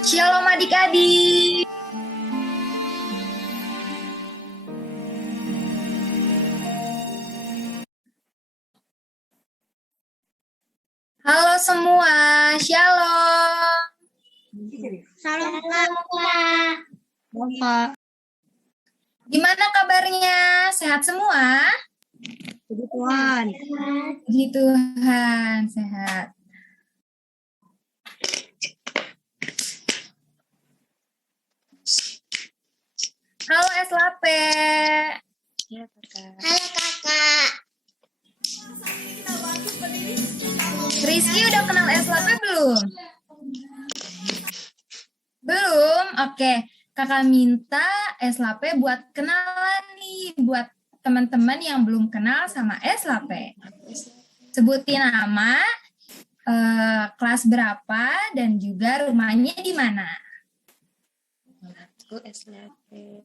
Shalom adik-adik. Halo semua, shalom. Salam Kak. Gimana kabarnya? Sehat semua? Puji Tuhan. Puji Tuhan, sehat. Halo Eslape. Ya, Kakak. Halo Kakak. Rizky udah kenal Eslape belum? Belum? Oke. Kakak minta Eslape buat kenalan nih buat teman-teman yang belum kenal sama Eslape. Sebutin nama, kelas berapa, dan juga rumahnya di mana. Namaku Eslape.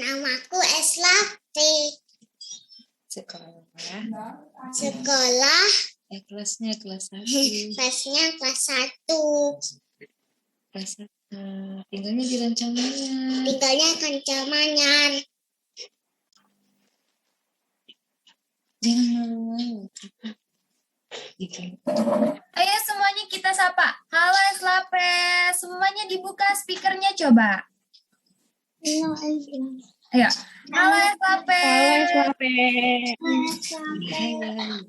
Namaku Eslape. Sekolah. Kelasnya kelas 1. Kelasnya kelas 1. Kelas 1. Tinggalnya di Rancamanyar. Tinggalnya Rancamanyar. Jangan malu-malu. Ayo semuanya kita sapa. Halo Eslape, semuanya dibuka speakernya coba. Ayo. Halo Eslape. Halo Eslape. Halo.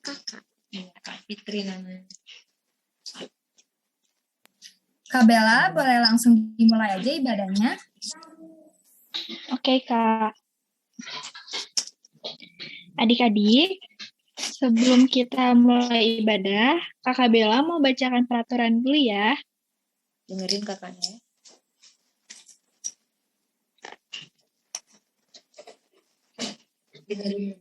Kakak. Kak Fitri namanya. Kak Bella, boleh langsung dimulai aja ibadahnya. Oke, Kak. Adik-adik, sebelum kita mulai ibadah, Kakak Bella mau bacakan peraturan dulu ya. Dengerin kakaknya. Dengerin.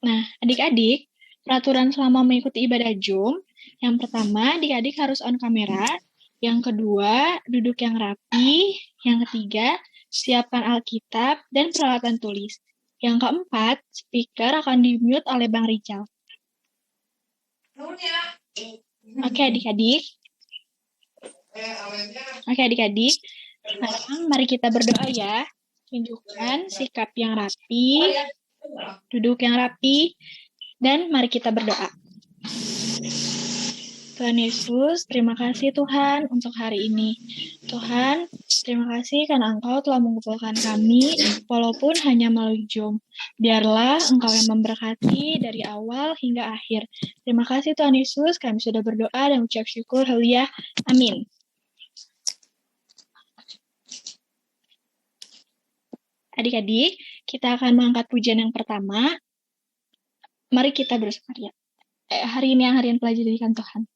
Nah, adik-adik, peraturan selama mengikuti ibadah Zoom, yang pertama, adik-adik harus on kamera. Yang kedua, duduk yang rapi. Yang ketiga, siapkan Alkitab dan peralatan tulis. Yang keempat, speaker akan di-mute oleh Bang Rijal. Oke, adik-adik. Sekarang mari kita berdoa ya. Tunjukkan sikap yang rapi, duduk yang rapi, dan mari kita berdoa. Tuhan Yesus, terima kasih Tuhan untuk hari ini. Tuhan, terima kasih karena Engkau telah mengumpulkan kami walaupun hanya melalui Zoom. Biarlah Engkau yang memberkati dari awal hingga akhir. Terima kasih Tuhan Yesus, kami sudah berdoa dan ucap syukur. Haleluya. Amin. Adik-adik, kita akan mengangkat pujian yang pertama. Mari kita bersukaria. hari ini yang harian pelajarikan Tuhan.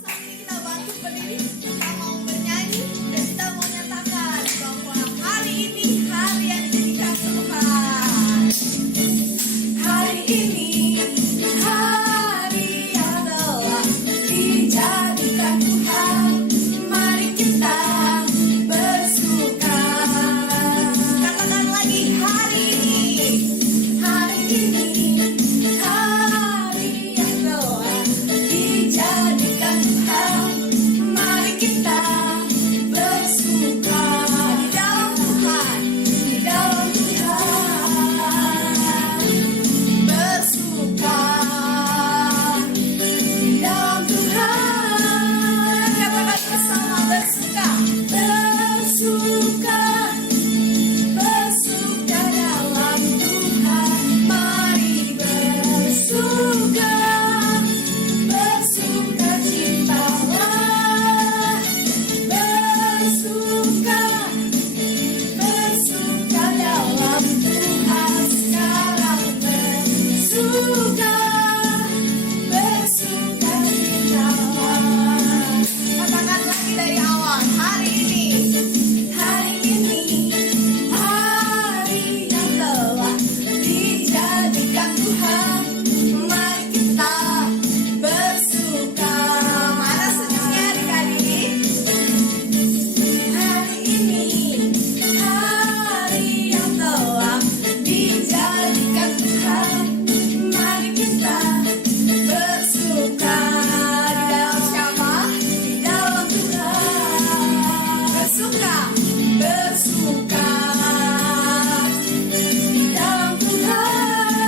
Kita bantu berdiri, kita mau bernyanyi, dan kita mau nyatakan bahwa hari ini hari yang dijadikan Tuhan. Hari ini hari yang telah dijadikan Tuhan. Mari kita bersuka. Katakan lagi, hari ini hari yang telah dijadikan Tuhan. Mari kita bersuka di dalam Tuhan, di dalam Tuhan. Bersuka di dalam Tuhan. Katakan bersama, bersuka, bersuka, bersuka dalam Tuhan. Mari bersuka, bersuka citalah, bersuka, bersuka dalam Tuhan sekarang. Bersuka, bersuka citalah. Katakan lagi dari awal, hari ini hari yang telah dijadikan Tuhan. Mari kita bersuka. Mana senyumnya adik-adik? Hari ini hari yang telah dijadikan Tuhan. Mari kita bersuka di dalam siapa? Di dalam Tuhan. Bersuka, bersuka di dalam Tuhan.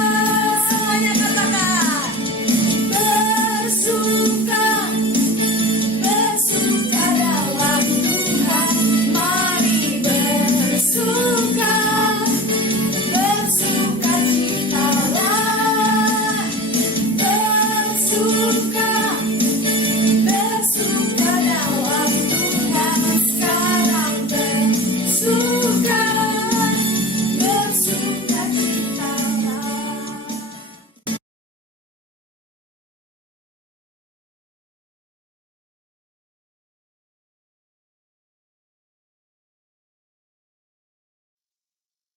Semuanya katakan bersuka, bersuka dalam Tuhan. Mari bersuka, bersuka citalah, bersuka, bersuka dalam Tuhan sekarang. Bersuka, bersuka citalah.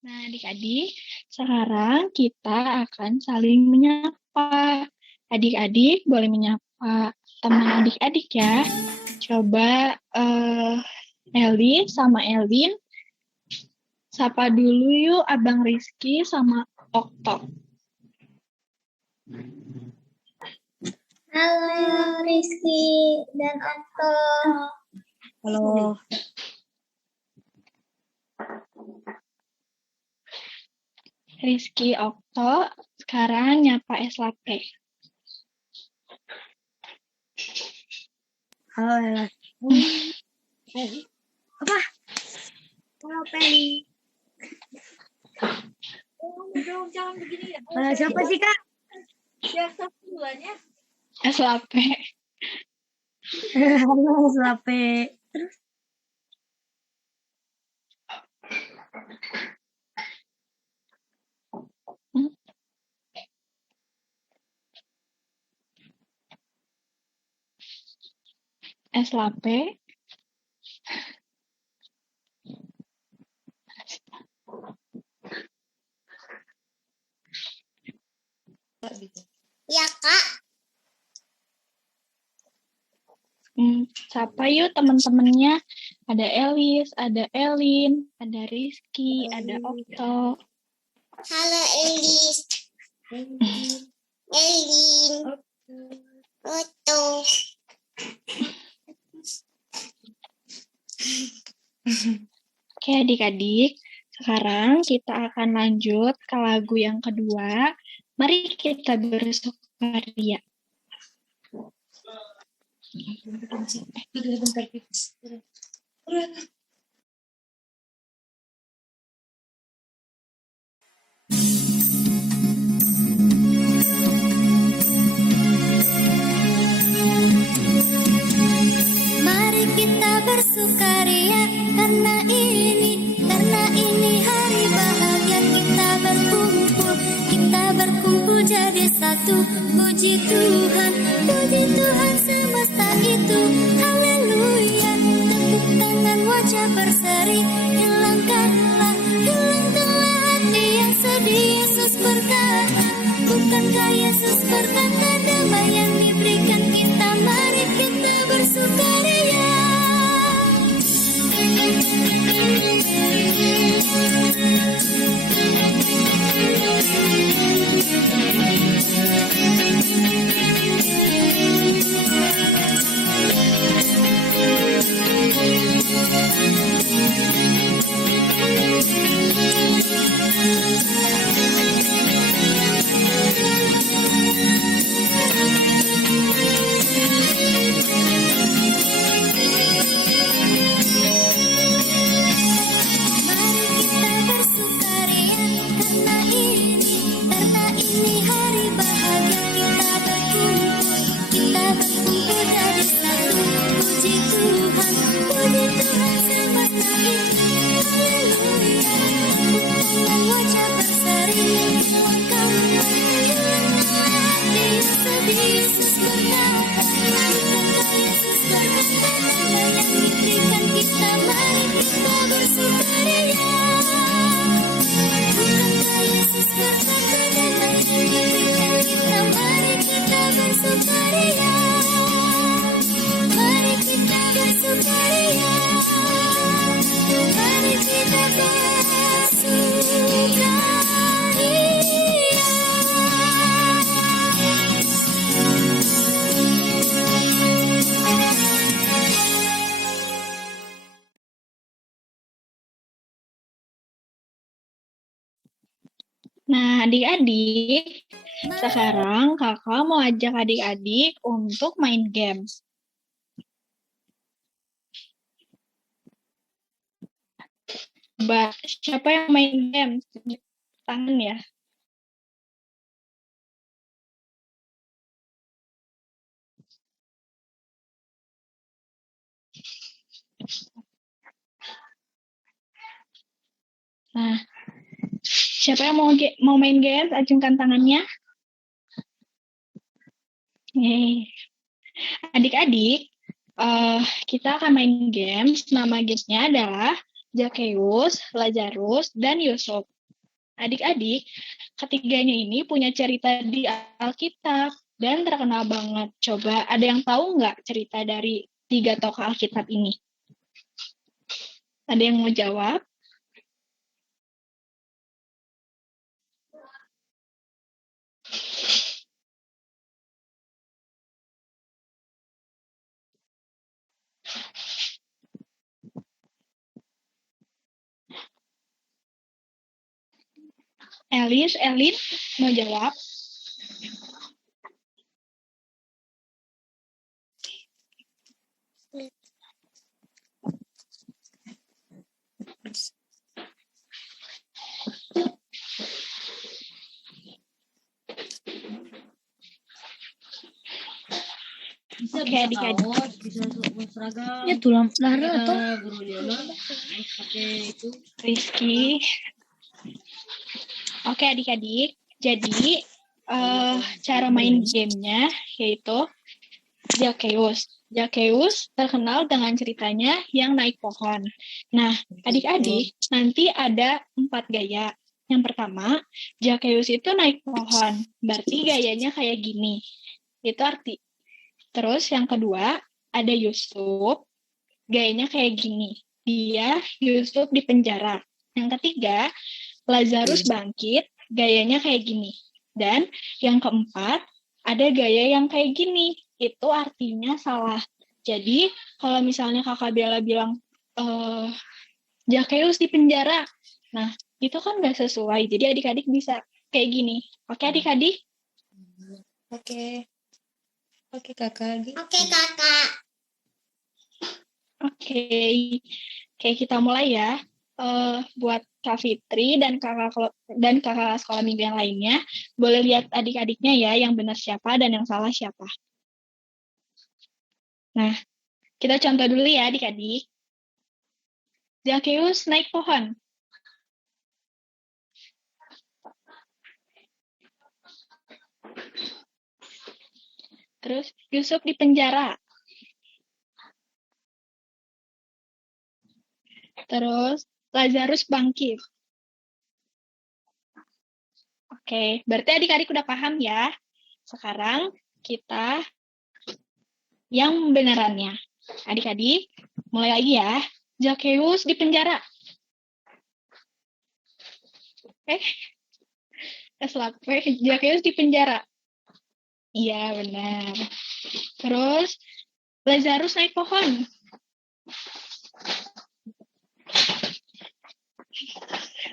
Nah, adik-adik, sekarang kita akan saling menyapa. Adik-adik boleh menyapa teman adik-adik ya. Coba Eli sama Elvin, sapa dulu yuk Abang Rizky sama Okto. Halo Rizky dan Okto. Halo. Rizky, Okto, sekarang nyapa Eslape. Halo. Apa? Halo Penny. Jangan begini ya. Siapa sih Kak? Siapa duluannya? Eslape. Halo Slape. Eslape. Ya Kak. Sapa yuk teman-temannya. Ada Elis, ada Elin, ada Rizky, ada Okto. Halo Elis. Elin. Okto. Oke adik-adik, sekarang kita akan lanjut ke lagu yang kedua. Mari kita bersukaria. Bentar. bersukaria karena ini hari bahagia kita berkumpul jadi satu. Puji Tuhan semesta itu, haleluya. Tepuk tangan wajah berseri, hilangkanlah hati yang sedih. Yesus berkata, bukankah Yesus berkata damai yang diberikan kita, mari kita bersukaria. Nah, adik-adik, sekarang kakak mau ajak adik-adik untuk main games. Siapa yang main games? Tangan ya. Nah, siapa yang mau main games? Acungkan tangannya. Yeay. Adik-adik, kita akan main games. Nama gamesnya adalah Zakheus, Lazarus, dan Yusuf. Adik-adik, ketiganya ini punya cerita di Alkitab dan terkenal banget. Coba, ada yang tahu nggak cerita dari 3 tokoh Alkitab ini? Ada yang mau jawab? Elin, mau jawab? Oke, adik-adik. Ya tulang Lara atau Rizky. Oke, adik-adik. Jadi, cara main gamenya yaitu Zakheus. Zakheus terkenal dengan ceritanya yang naik pohon. Nah, adik-adik, nanti ada 4 gaya. Yang pertama, Zakheus itu naik pohon. Berarti gayanya kayak gini. Itu arti. Terus yang kedua, ada Yusuf. Gayanya kayak gini. Yusuf di penjara. Yang ketiga, Lazarus bangkit. Gayanya kayak gini. Dan yang keempat, ada gaya yang kayak gini. Itu artinya salah. Jadi, kalau misalnya kakak Bella bilang, Zakheus di penjara. Nah, itu kan nggak sesuai. Jadi adik-adik bisa kayak gini. Oke, adik-adik? Oke. Oke, Kakak. Oke, Kakak. Oke, kita mulai ya. Buat Kak Fitri dan kakak sekolah minggu yang lainnya, boleh lihat adik-adiknya ya, yang benar siapa dan yang salah siapa. Nah, kita contoh dulu ya adik-adik. Zakeus naik pohon. Terus Yusuf di penjara. Terus Lazarus bangkit. Oke, berarti adik-adik udah paham ya. Sekarang kita yang benerannya. Adik-adik, mulai lagi ya. Zakeus di penjara. Zakeus di penjara. Iya, benar. Terus, Lazarus naik pohon.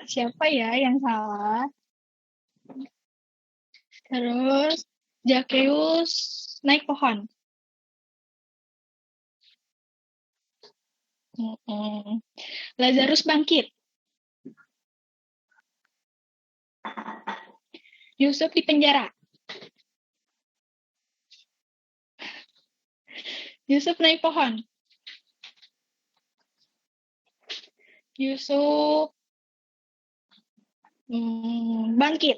Siapa ya yang salah? Terus, Zakeus naik pohon. Lazarus bangkit. Yusuf di penjara. Yusuf naik pohon. Yusuf bangkit.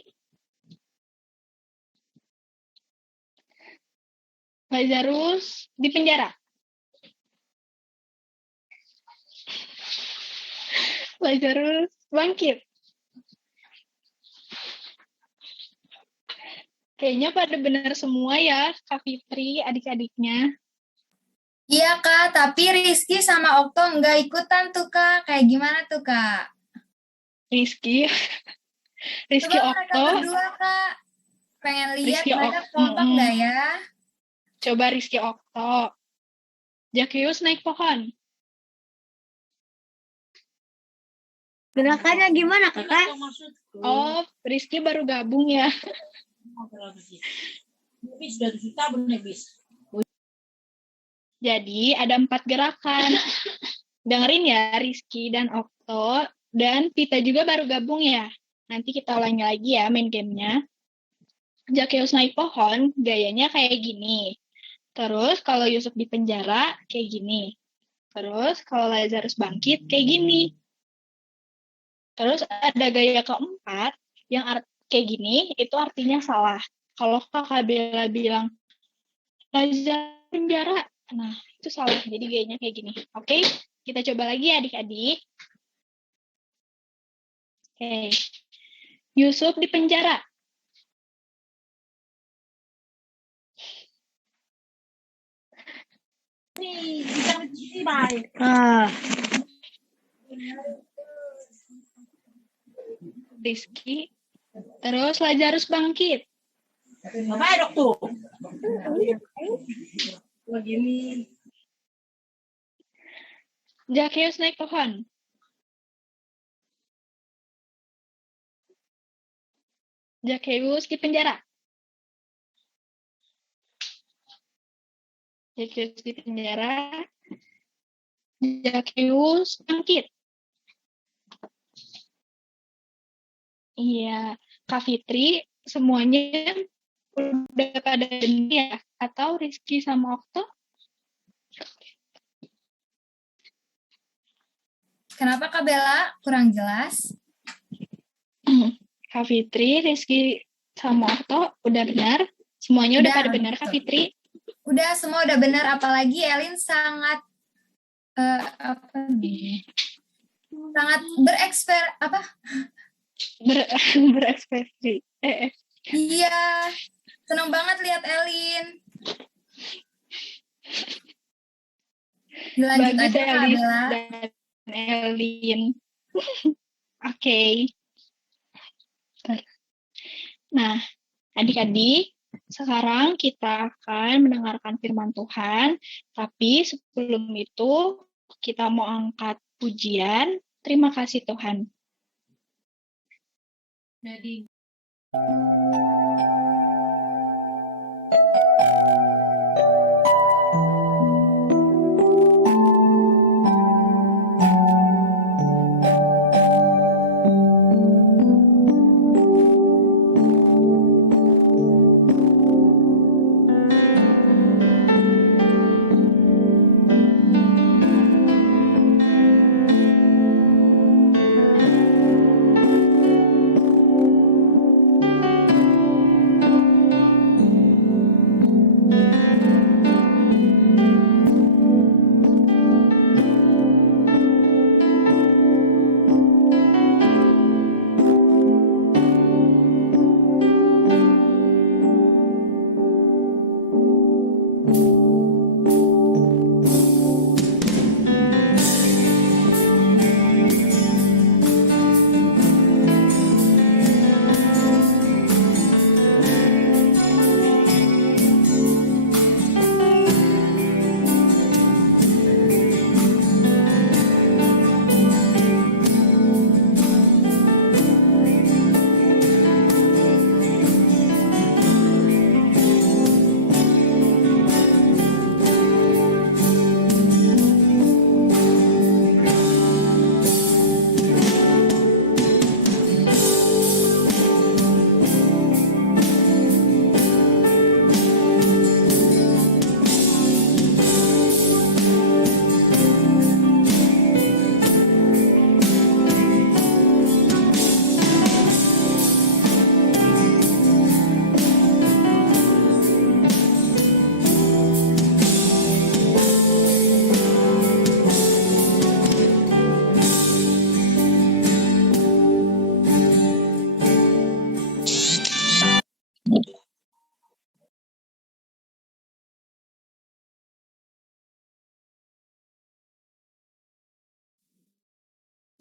Lazarus di penjara. Lazarus bangkit. Kayaknya pada benar semua ya, Kak Fitri, adik-adiknya. Iya Kak, tapi Rizky sama Okto nggak ikutan tuh Kak. Kayak gimana tuh Kak? Rizky Coba mereka Okto. berdua Kak. Pengen lihat Rizky mereka kompak nggak ya? Coba Rizky Okto. Zakeus naik pohon. Gerakannya gimana kakak? Oh, Rizky baru gabung ya. Jadi ada 4 gerakan. Dengerin ya Rizky dan Okto. Dan Pita juga baru gabung ya. Nanti kita ulangi lagi ya main gamenya. Zakeus naik pohon, gayanya kayak gini. Terus kalau Yusuf di penjara, kayak gini. Terus kalau Lazarus bangkit, kayak gini. Terus ada gaya keempat, yang kayak gini, itu artinya salah. Kalau Kakak Bella bilang, Lazarus penjara, nah itu salah. Jadi gayanya kayak gini. Oke, kita coba lagi ya adik-adik. Oke. Yusuf di penjara. Rizky. Terus Lazarus bangkit. Zakeus naik pohon. Zakeus di penjara. Zakeus di penjara. Zakeus bangkit. Iya, Kak Fitri, semuanya udah pada benar ya? Atau Rizky sama Okto? Kenapa Kak Bella kurang jelas? Kak Fitri, Rizky sama Okto udah benar? Semuanya udah pada benar, Kak Fitri? Udah, semua udah benar. Apalagi Elin sangat sangat berekspresi. Iya, senang banget lihat Elin. Dilanjut Bagus aja Kak Elin Bella. dan Elin. Oke. Nah, adik-adik, sekarang kita akan mendengarkan firman Tuhan, tapi sebelum itu kita mau angkat pujian. Terima kasih Tuhan. Jadi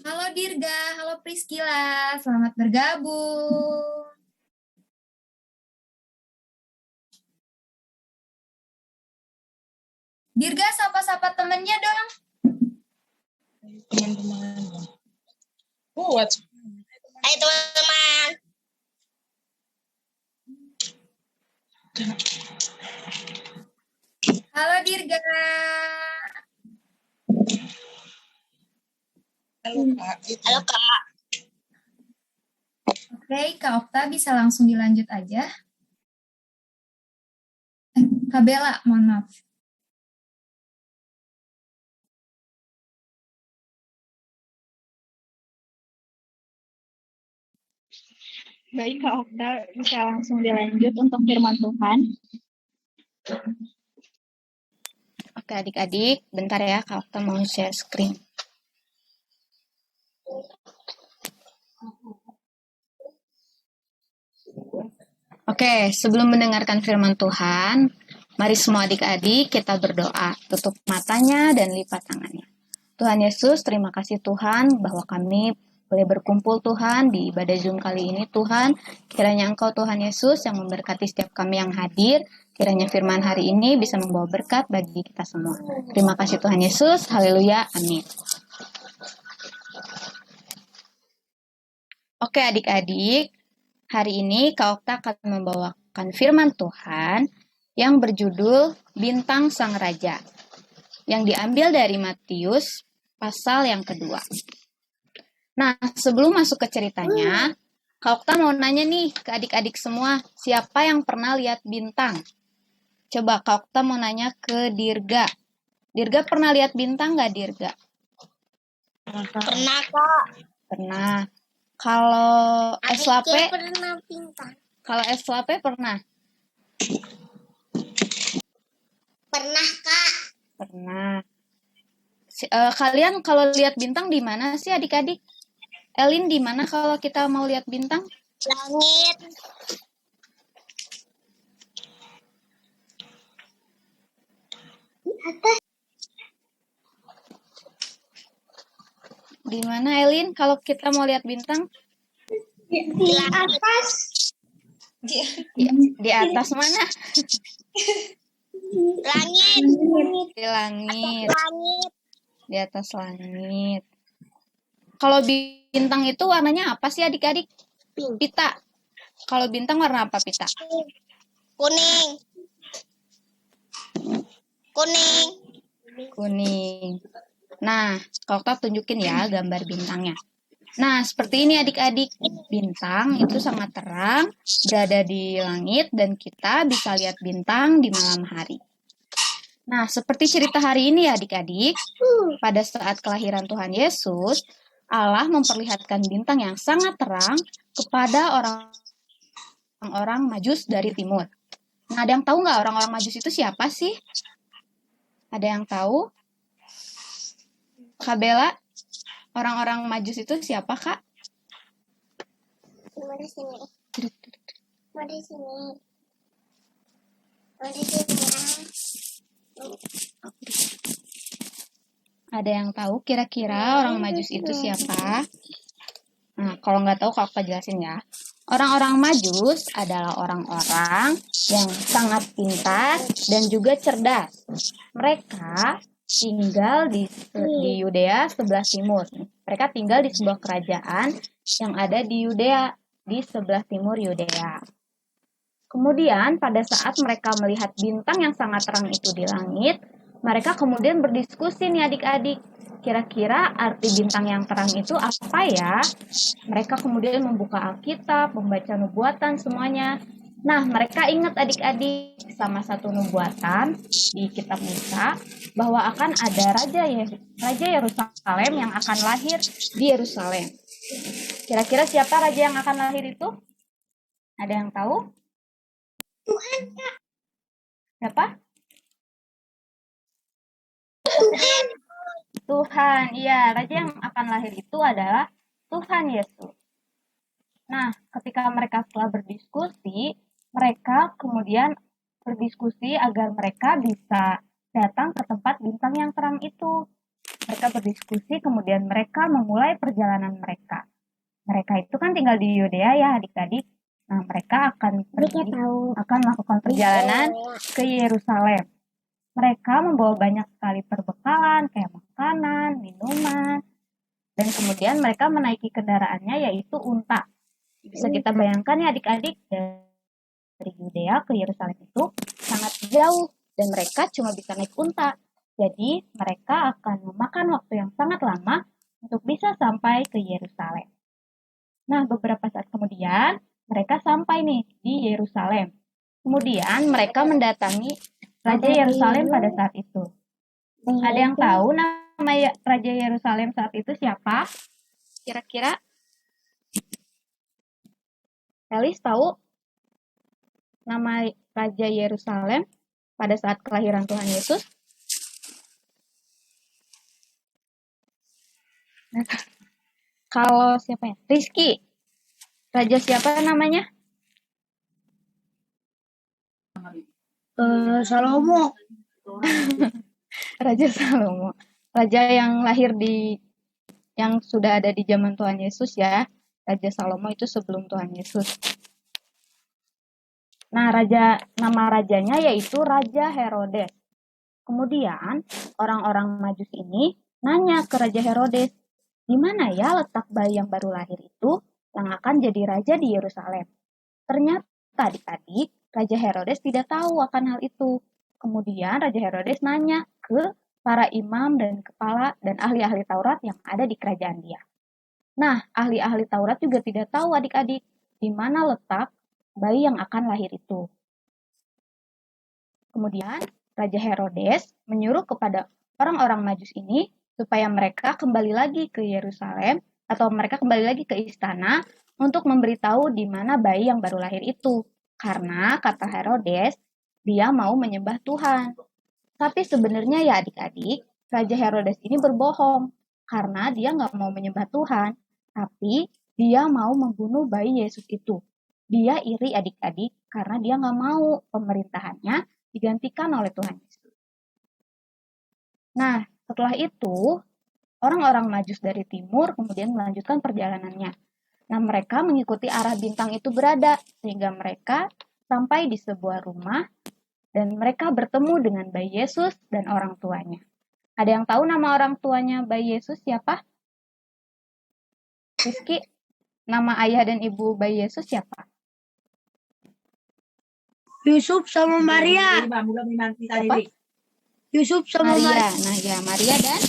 Halo Dirga, halo Priscila, selamat bergabung. Dirga, sapa-sapa temennya dong. Teman-teman. Buat. Hai teman-teman. Halo Dirga. Halo Kak. Halo Kak. Oke, Kak Okta bisa langsung dilanjut aja. Kak Bella, mohon maaf. Baik, Kak Okta, bisa langsung dilanjut untuk firman Tuhan. Oke adik-adik, bentar ya Kak Okta mau share screen. Oke, sebelum mendengarkan firman Tuhan, mari semua adik-adik kita berdoa. Tutup matanya dan lipat tangannya. Tuhan Yesus, terima kasih Tuhan bahwa kami boleh berkumpul Tuhan di ibadah Zoom kali ini Tuhan. Kiranya Engkau Tuhan Yesus yang memberkati setiap kami yang hadir. Kiranya firman hari ini bisa membawa berkat bagi kita semua. Terima kasih Tuhan Yesus. Haleluya. Amin. Oke adik-adik, hari ini Kak Okta akan membawakan firman Tuhan yang berjudul Bintang Sang Raja, yang diambil dari Matius pasal yang kedua. Nah, sebelum masuk ke ceritanya, Kak Okta mau nanya nih ke adik-adik semua, siapa yang pernah lihat bintang? Coba Kak Okta mau nanya ke Dirga. Dirga pernah lihat bintang nggak Dirga? Pernah Kak. Pernah. Kalau Eslape? Pernah bintang. Kalau Eslape pernah? Pernah Kak. Pernah. Kalian kalau lihat bintang di mana sih adik-adik? Elin, di mana kalau kita mau lihat bintang? Langit. Di mana Elin kalau kita mau lihat bintang? Di atas. Di atas mana? Langit. Di langit. Langit. Di atas langit. Kalau bintang itu warnanya apa sih adik-adik? Pita. Kalau bintang warna apa Pita? Kuning. Kuning. Kuning. Nah, kalau kita tunjukin ya gambar bintangnya. Nah, seperti ini adik-adik. Bintang itu sangat terang, berada di langit, dan kita bisa lihat bintang di malam hari. Nah, seperti cerita hari ini ya adik-adik, pada saat kelahiran Tuhan Yesus, Allah memperlihatkan bintang yang sangat terang kepada orang-orang Majus dari timur. Nah, ada yang tahu nggak orang-orang Majus itu siapa sih? Ada yang tahu? Kak Bella, orang-orang Majus itu siapa, Kak? Mari sini. Mari sini. Mari sini. Ada yang tahu kira-kira orang Majus itu siapa? Nah, kalau nggak tahu, Kak jelasin ya. Orang-orang Majus adalah orang-orang yang sangat pintar dan juga cerdas. Mereka tinggal di Yudea sebelah timur. Mereka tinggal di sebuah kerajaan yang ada di Yudea, di sebelah timur Yudea. Kemudian pada saat mereka melihat bintang yang sangat terang itu di langit, mereka kemudian berdiskusi nih adik-adik. Kira-kira arti bintang yang terang itu apa ya? Mereka kemudian membuka Alkitab, membaca nubuatan semuanya. Nah, mereka ingat adik-adik sama satu nubuatan di kitab Musa bahwa akan ada Raja Yerusalem yang akan lahir di Yerusalem. Kira-kira siapa raja yang akan lahir itu? Ada yang tahu? Tuhan Kak. Siapa? Tuhan, iya. Raja yang akan lahir itu adalah Tuhan Yesus. Nah, ketika mereka setelah berdiskusi, mereka kemudian berdiskusi agar mereka bisa datang ke tempat bintang yang terang itu. Mereka berdiskusi, kemudian mereka memulai perjalanan mereka. Mereka itu kan tinggal di Yudea ya adik-adik. Nah, mereka akan melakukan perjalanan ke Yerusalem. Mereka membawa banyak sekali perbekalan, kayak makanan, minuman, dan kemudian mereka menaiki kendaraannya yaitu unta. Bisa kita bayangkan ya adik-adik, dari Yudea ke Yerusalem itu sangat jauh dan mereka cuma bisa naik unta. Jadi mereka akan memakan waktu yang sangat lama untuk bisa sampai ke Yerusalem. Nah, beberapa saat kemudian mereka sampai nih di Yerusalem. Kemudian mereka mendatangi Raja Yerusalem pada saat itu. Ada yang tahu nama Raja Yerusalem saat itu siapa? Kira-kira? Elis tahu nama Raja Yerusalem pada saat kelahiran Tuhan Yesus? Nah, kalau siapa ya? Rizky. Raja siapa namanya? Salomo. Raja Salomo. Raja yang lahir yang sudah ada di zaman Tuhan Yesus ya. Raja Salomo itu sebelum Tuhan Yesus. Nah, nama rajanya yaitu Raja Herodes. Kemudian, orang-orang Majus ini nanya ke Raja Herodes, di mana ya letak bayi yang baru lahir itu yang akan jadi raja di Yerusalem? Ternyata adik-adik, Raja Herodes tidak tahu akan hal itu. Kemudian Raja Herodes nanya ke para imam dan kepala dan ahli-ahli Taurat yang ada di kerajaan dia. Nah, ahli-ahli Taurat juga tidak tahu adik-adik di mana letak bayi yang akan lahir itu. Kemudian Raja Herodes menyuruh kepada orang-orang Majus ini supaya mereka kembali lagi ke Yerusalem atau mereka kembali lagi ke istana untuk memberitahu di mana bayi yang baru lahir itu. Karena kata Herodes, dia mau menyembah Tuhan. Tapi sebenarnya ya adik-adik, Raja Herodes ini berbohong. Karena dia nggak mau menyembah Tuhan, tapi dia mau membunuh bayi Yesus itu. Dia iri adik-adik karena dia nggak mau pemerintahannya digantikan oleh Tuhan Yesus. Nah, setelah itu, orang-orang Majus dari timur kemudian melanjutkan perjalanannya. Nah, mereka mengikuti arah bintang itu berada, sehingga mereka sampai di sebuah rumah, dan mereka bertemu dengan bayi Yesus dan orang tuanya. Ada yang tahu nama orang tuanya bayi Yesus siapa? Rizky, nama ayah dan ibu bayi Yesus siapa? Yusuf sama Maria. Siapa? Yusuf sama Maria. Nah ya, Maria dan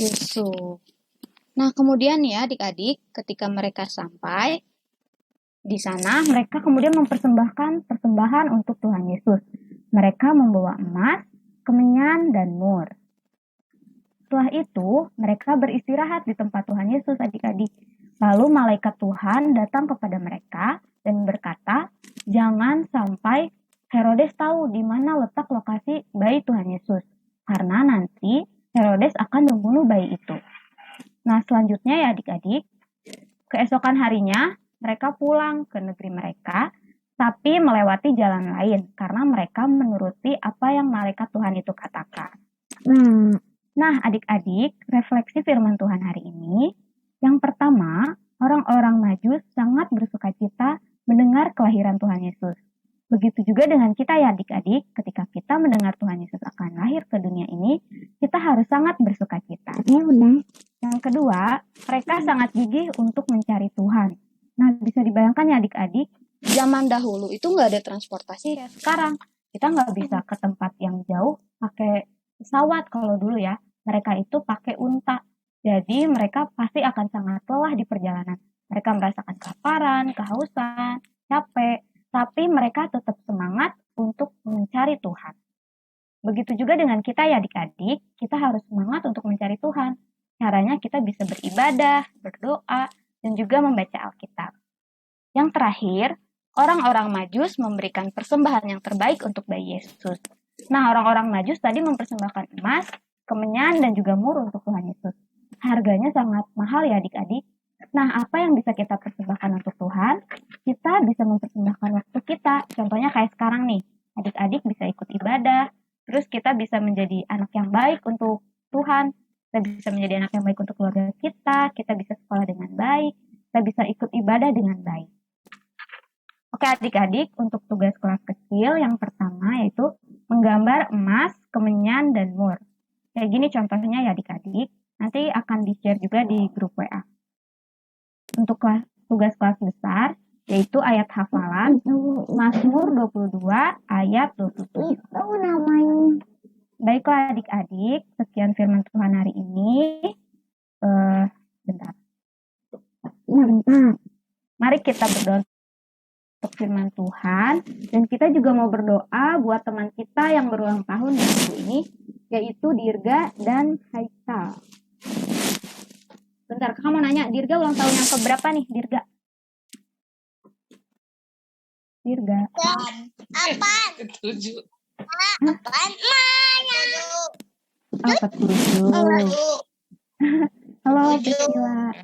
Yusuf. Nah, kemudian ya adik-adik, ketika mereka sampai di sana, mereka kemudian mempersembahkan persembahan untuk Tuhan Yesus. Mereka membawa emas, kemenyan, dan mur. Setelah itu, mereka beristirahat di tempat Tuhan Yesus adik-adik. Lalu malaikat Tuhan datang kepada mereka dan berkata, jangan sampai Herodes tahu di mana letak lokasi bayi Tuhan Yesus. Karena nanti Herodes akan membunuh bayi itu. Nah, selanjutnya ya adik-adik, keesokan harinya mereka pulang ke negeri mereka, tapi melewati jalan lain karena mereka menuruti apa yang malaikat Tuhan itu katakan. Nah, adik-adik, refleksi firman Tuhan hari ini, yang pertama, orang-orang Majus sangat bersukacita mendengar kelahiran Tuhan Yesus. Begitu juga dengan kita ya adik-adik, ketika kita mendengar Tuhan Yesus akan lahir ke dunia ini, kita harus sangat bersukacita. Yang kedua, mereka sangat gigih untuk mencari Tuhan. Nah, bisa dibayangkan ya adik-adik, zaman dahulu itu nggak ada transportasi ya sekarang. Kita nggak bisa ke tempat yang jauh pakai pesawat kalau dulu ya. Mereka itu pakai unta. Jadi mereka pasti akan sangat lelah di perjalanan. Mereka merasakan kelaparan, kehausan, capek. Tapi mereka tetap semangat untuk mencari Tuhan. Begitu juga dengan kita ya adik-adik, kita harus semangat untuk mencari Tuhan. Caranya kita bisa beribadah, berdoa, dan juga membaca Alkitab. Yang terakhir, orang-orang Majus memberikan persembahan yang terbaik untuk bayi Yesus. Nah, orang-orang Majus tadi mempersembahkan emas, kemenyan, dan juga mur untuk Tuhan Yesus. Harganya sangat mahal ya adik-adik. Nah, apa yang bisa kita persembahkan untuk Tuhan? Kita bisa mempersembahkan waktu kita. Contohnya kayak sekarang nih, adik-adik bisa ikut ibadah, Terus kita bisa menjadi anak yang baik untuk Tuhan, kita bisa menjadi anak yang baik untuk keluarga kita bisa sekolah dengan baik, kita bisa ikut ibadah dengan baik. Oke adik-adik, untuk tugas kelas kecil yang pertama yaitu menggambar emas, kemenyan, dan mur. Kayak gini contohnya ya adik-adik, nanti akan di-share juga di grup WA. Untuk tugas kelas besar, yaitu ayat hafalan Mazmur 22 ayat 27. Baiklah adik-adik, sekian firman Tuhan hari ini. Bentar. Mari kita berdoa untuk firman Tuhan, dan kita juga mau berdoa buat teman kita yang berulang tahun di minggu ini, yaitu Dirga dan Haikal. Bentar, kakak mau nanya, Dirga ulang tahun yang keberapa nih, Dirga? Dirga. Apaan? Ketujuh. Apaan? Apa tujuh? Halo, Priscilla.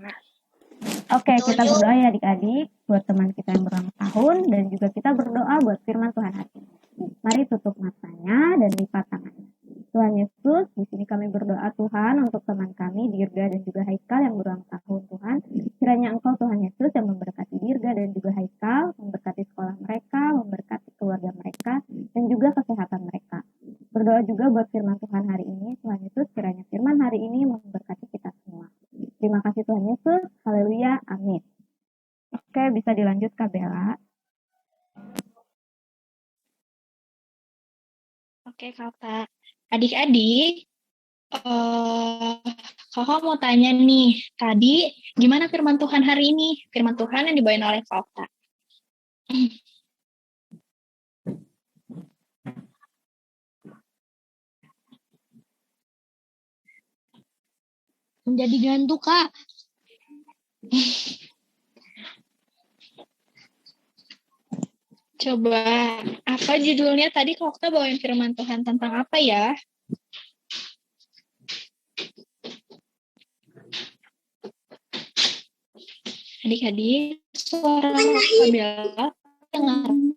Oke, kita berdoa ya adik-adik buat teman kita yang berulang tahun, dan juga kita berdoa buat firman Tuhan hari ini. Mari tutup matanya dan lipat tangannya. Tuhan Yesus, di sini kami berdoa Tuhan untuk teman kami Dirga dan juga Haikal yang berulang tahun Tuhan. Kiranya Engkau Tuhan Yesus yang memberkati Dirga dan juga Haikal, memberkati sekolah mereka, memberkati keluarga mereka, dan juga kesehatan mereka. Berdoa juga buat firman Tuhan hari ini. Tuhan Yesus, kiranya firman hari ini memberkati kita semua. Terima kasih Tuhan Yesus. Haleluya. Amin. Oke, bisa dilanjut Kak Bella. Oke, Kakak. Adik-adik, kakak mau tanya nih, tadi gimana firman Tuhan hari ini? Firman Tuhan yang dibawain oleh Kakak. Menjadi ngantuk, Kak. Coba, apa judulnya tadi Kakak bawain firman Tuhan tentang apa ya? Adik-adik, suara Kak Bella dengarkan?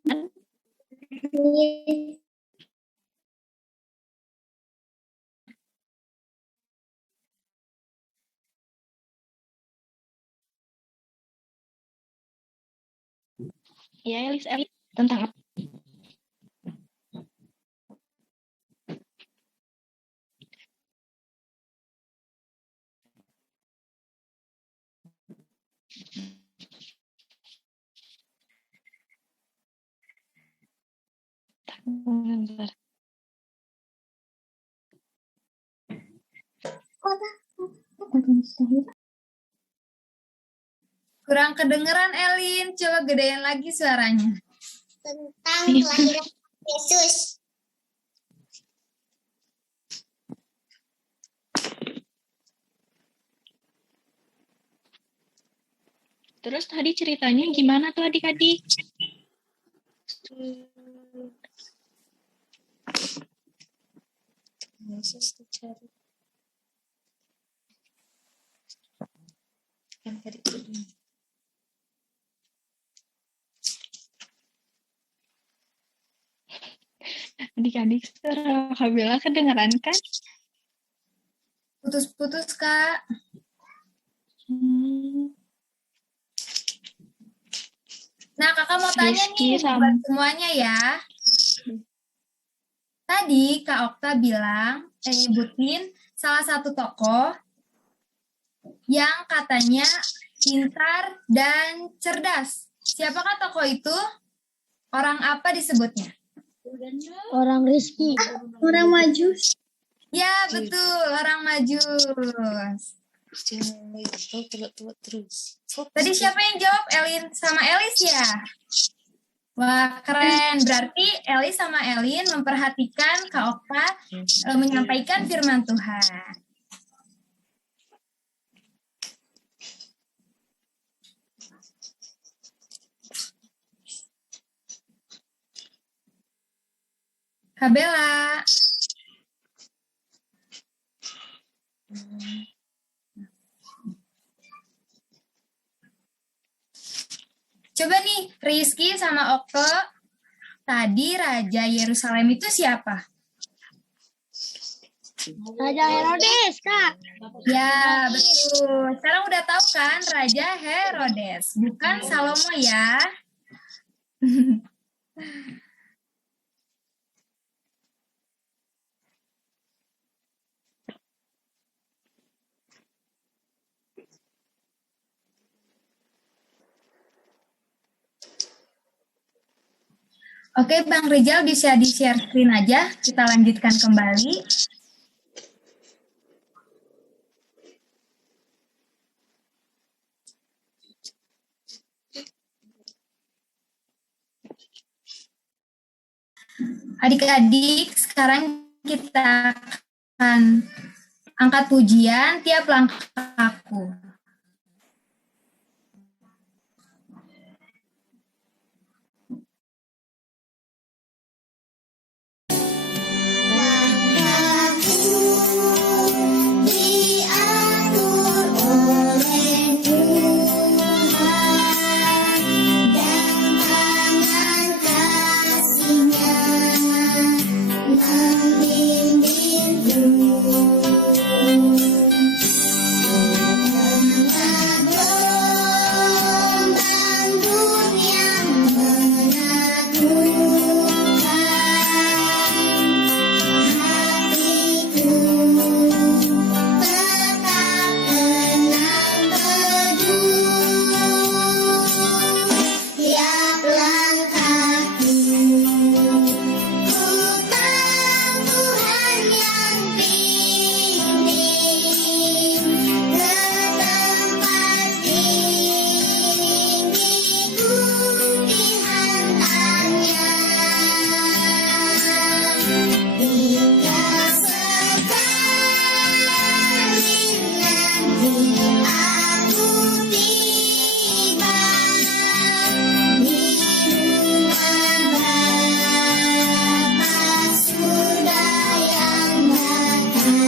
Ya, Elis, tentang apa? Bentar. Kurang kedengeran Elin, coba gedein lagi suaranya. Tentang kelahiran Yesus. Terus tadi ceritanya gimana tuh adik-adik? Yesus dicari. Yang tadi itu. Adik-adik, suara Kak Bella kedengeran kan? Putus-putus Kak. Nah kakak mau tanya Rizky nih sama- buat semuanya ya. Tadi Kak Okta bilang, nyebutin salah satu tokoh yang katanya pintar dan cerdas. Siapakah tokoh itu? Orang apa disebutnya? Orang Rizky. Orang Majus. Ya betul, orang Majus. Jangan itu telat terus. Tadi siapa yang jawab? Elin sama Elis ya? Wah keren, berarti Elis sama Elin memperhatikan Kak Okta menyampaikan firman Tuhan. Kak Bella. Coba nih, Rizky sama Okto, tadi Raja Yerusalem itu siapa? Raja Herodes, Kak. Ya, betul. Sekarang udah tahu kan Raja Herodes, bukan Salomo ya. Oke, Bang Rizal bisa di-share screen aja. Kita lanjutkan kembali. Adik-adik, sekarang kita akan angkat pujian tiap langkahku. Diatur oleh Tuhan dan tangan kasih-Nya membimbingku. Gelombang dunia menaklukkan hatiku. Tetap tenang teduh tiap langkahku. Ku tahu Tuhan yang bimbing ke tempat tinggiku di hantarnya. Jika sekali nanti aku tiba di rumah Bapa surga yang bakal.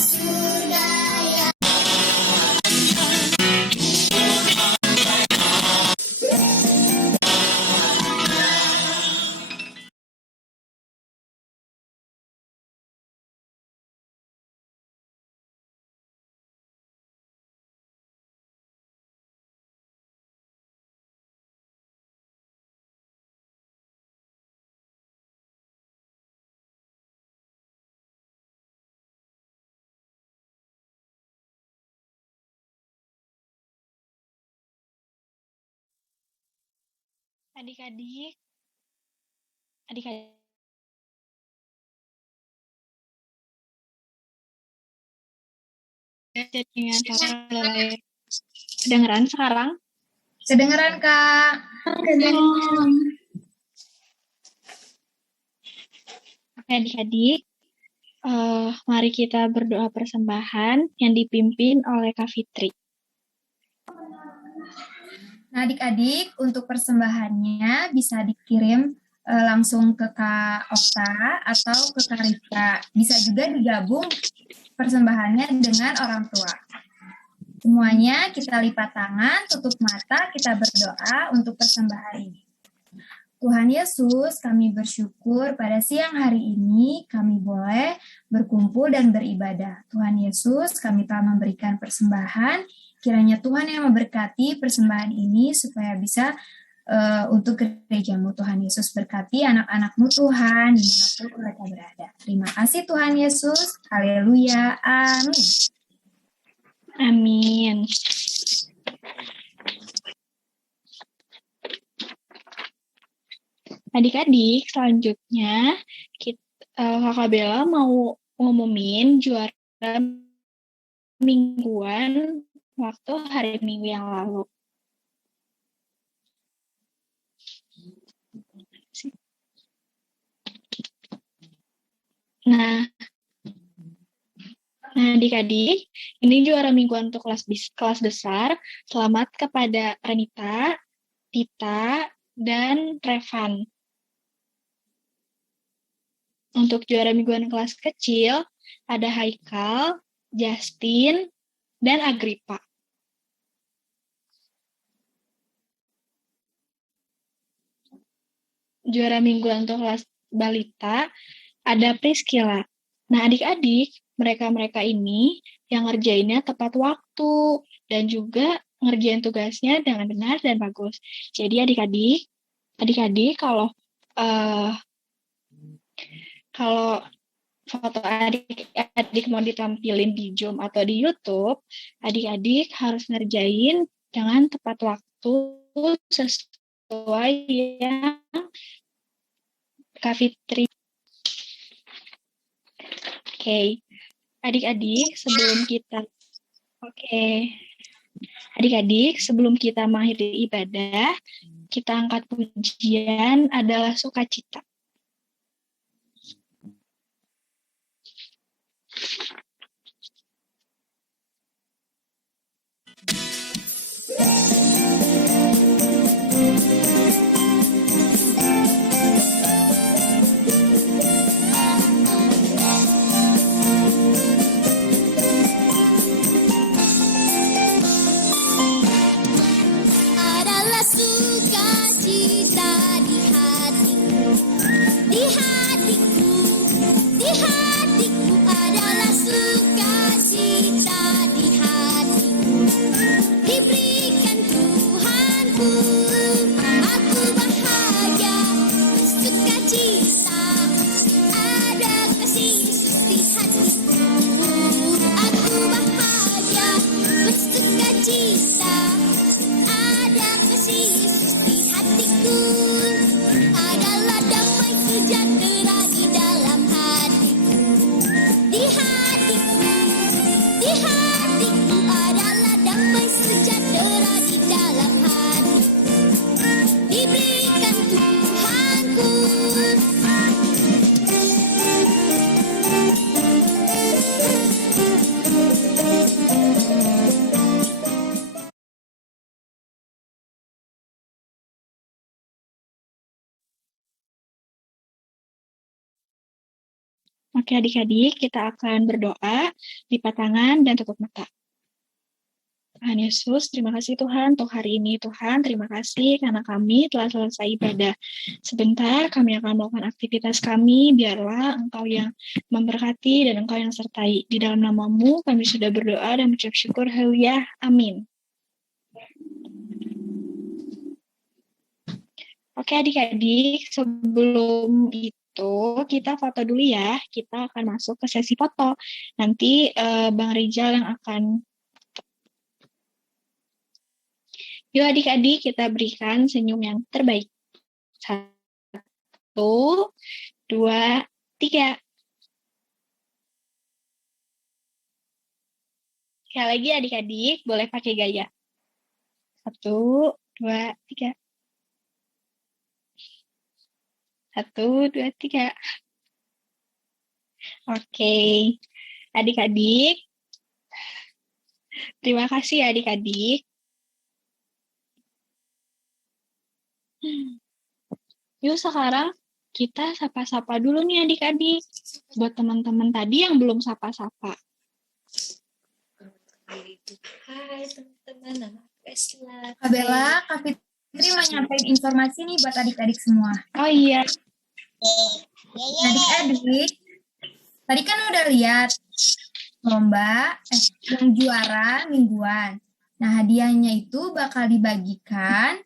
Surga yang Adik-adik, dengan suara kedengeran sekarang? Kedengeran, Kak? Oke, adik-adik, mari kita berdoa persembahan yang dipimpin oleh Kak Fitri. Nah, adik-adik, untuk persembahannya bisa dikirim langsung ke Kak Okta atau ke Kak Rika. Bisa juga digabung persembahannya dengan orang tua. Semuanya kita lipat tangan, tutup mata, kita berdoa untuk persembahan ini. Tuhan Yesus, kami bersyukur pada siang hari ini kami boleh berkumpul dan beribadah. Tuhan Yesus, kami telah memberikan persembahan. Kiranya Tuhan yang memberkati persembahan ini supaya bisa untuk gerejamu. Tuhan Yesus berkati anak-anakmu Tuhan dimanapun mereka berada. Terima kasih Tuhan Yesus. Haleluya. Amin. Amin. Adik-adik, selanjutnya Kakak Bella mau ngumumin juara mingguan waktu hari Minggu yang lalu. Nah, adik-adik, ini juara mingguan untuk kelas besar. Selamat kepada Renita, Tita, dan Revan. Untuk juara mingguan kelas kecil, Ada Haikal, Justin, dan Agripa. Juara mingguan untuk kelas balita ada Priscilla. Nah, adik-adik, mereka-mereka ini yang ngerjainnya tepat waktu dan juga ngerjain tugasnya dengan benar dan bagus. Jadi adik-adik kalau foto adik-adik mau ditampilin di Zoom atau di YouTube, adik-adik harus ngerjain dengan tepat waktu sesuai yang Kak Fitri. Oke. Adik-adik, sebelum kita mengakhiri ibadah, kita angkat pujian adalah sukacita. Adalah sukacita di hatiku, di hatiku, di hatiku adalah sukacita di hatiku. Diberikan Tuhanku, aku bahagia bersukacita. Ada kasih Yesus di hatiku, aku bahagia bersukacita. Ada kasih Yesus di hatiku, adalah damai sejahtera di dalam hatiku. Di hatiku, di hatiku adalah damai sejahtera di dalam hatiku. Diberikan Tuhanku. Oke adik-adik, kita akan berdoa, lipat tangan, dan tutup mata. Tuhan Yesus, terima kasih Tuhan untuk hari ini. Tuhan, terima kasih karena kami telah selesai ibadah. Sebentar kami akan melakukan aktivitas kami, biarlah Engkau yang memberkati dan Engkau yang sertai. Di dalam nama-Mu kami sudah berdoa dan mengucap syukur, haleluya, amin. Oke adik-adik, sebelum itu kita foto dulu ya. Kita akan masuk ke sesi foto. Nanti Bang Rizal yang akan. Yuk adik-adik, kita berikan senyum yang terbaik. 1, 2, 3. Sekali lagi adik-adik, boleh pakai gaya. 1, 2, 3. 1, 2, 3. Oke. Adik-adik. Terima kasih ya adik-adik. Yuk sekarang kita sapa-sapa dulu nih adik-adik. Buat teman-teman tadi yang belum sapa-sapa. Hai teman-teman, nama aku Esla. Kak Bella, Kak Fitri mau nyampein informasi nih buat adik-adik semua. Oh iya. Adik-adik, tadi kan udah lihat lomba yang juara mingguan. Nah, hadiahnya itu bakal dibagikan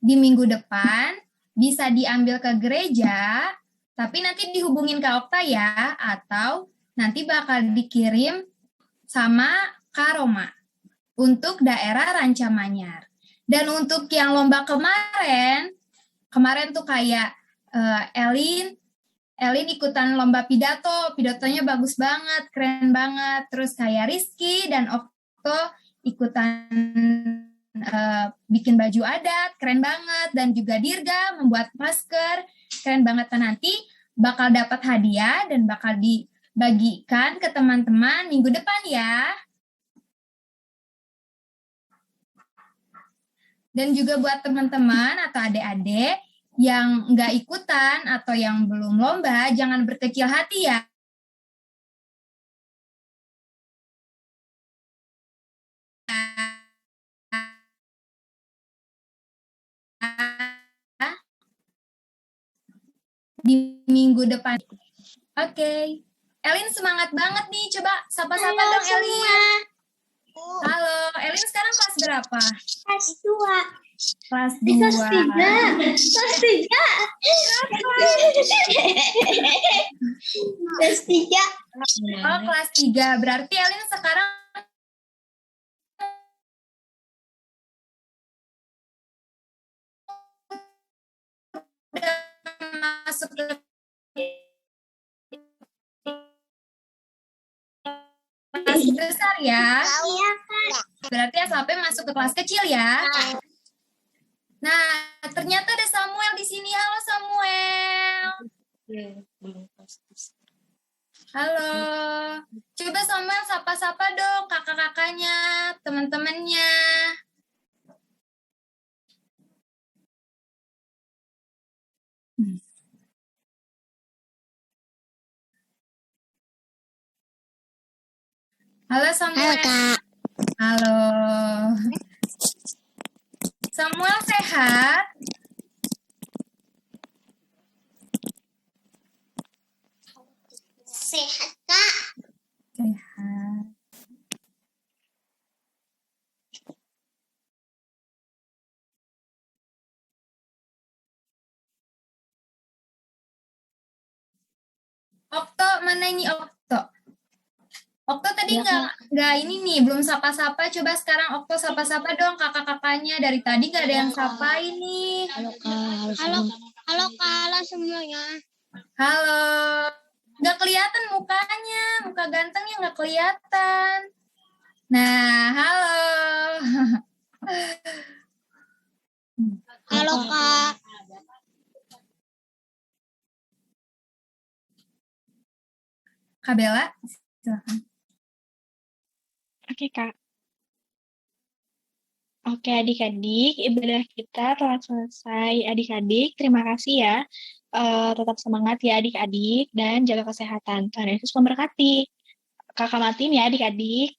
di minggu depan, bisa diambil ke gereja, tapi nanti dihubungin Kak Okta ya, atau nanti bakal dikirim sama Kak Roma untuk daerah Rancamanyar. Dan untuk yang lomba kemarin tuh kayak Elin ikutan lomba pidatonya bagus banget, keren banget. Terus kayak Rizky dan Okto ikutan bikin baju adat, keren banget. Dan juga Dirga membuat masker, keren banget. Dan nanti bakal dapat hadiah dan bakal dibagikan ke teman-teman minggu depan ya. Dan juga buat teman-teman atau adik-adik yang nggak ikutan atau yang belum lomba, jangan berkecil hati ya. di minggu depan. Oke. Elin semangat banget nih. Coba sapa-sapa dong Elin. Halo, Elin sekarang kelas berapa? Kelas 2. Kelas Kelas 2. 3. Kelas 3. Kelas 3. Oh, kelas 3. Berarti Elin sekarang udah masuk ke kelas besar ya. Iya, Kak. Berarti SLP masuk ke kelas kecil ya. Nah, ternyata ada Samuel di sini. Halo Samuel. Belum pasti. Halo. Coba Samuel sapa-sapa dong kakak-kakaknya, teman-temannya. Halo Samuel. Kak. Halo. Samuel sehat? Sehat, Kak. Sehat. Okto, mana ini Okto? Okto tadi nggak ini nih, belum sapa-sapa. Coba sekarang Okto sapa-sapa dong kakak-kakaknya. Dari tadi nggak ada yang sapa ini. Halo Kak. Halo Kak, halo semuanya. Halo. Nggak kelihatan mukanya, muka gantengnya nggak kelihatan. Nah, halo. Halo Kak. Kak Bella, silakan. Oke, Kak. Oke, adik-adik, ibadah kita telah selesai. Adik-adik, terima kasih ya. Tetap semangat ya adik-adik dan jaga kesehatan. Tuhan Yesus memberkati. Kakak matiin ya adik-adik.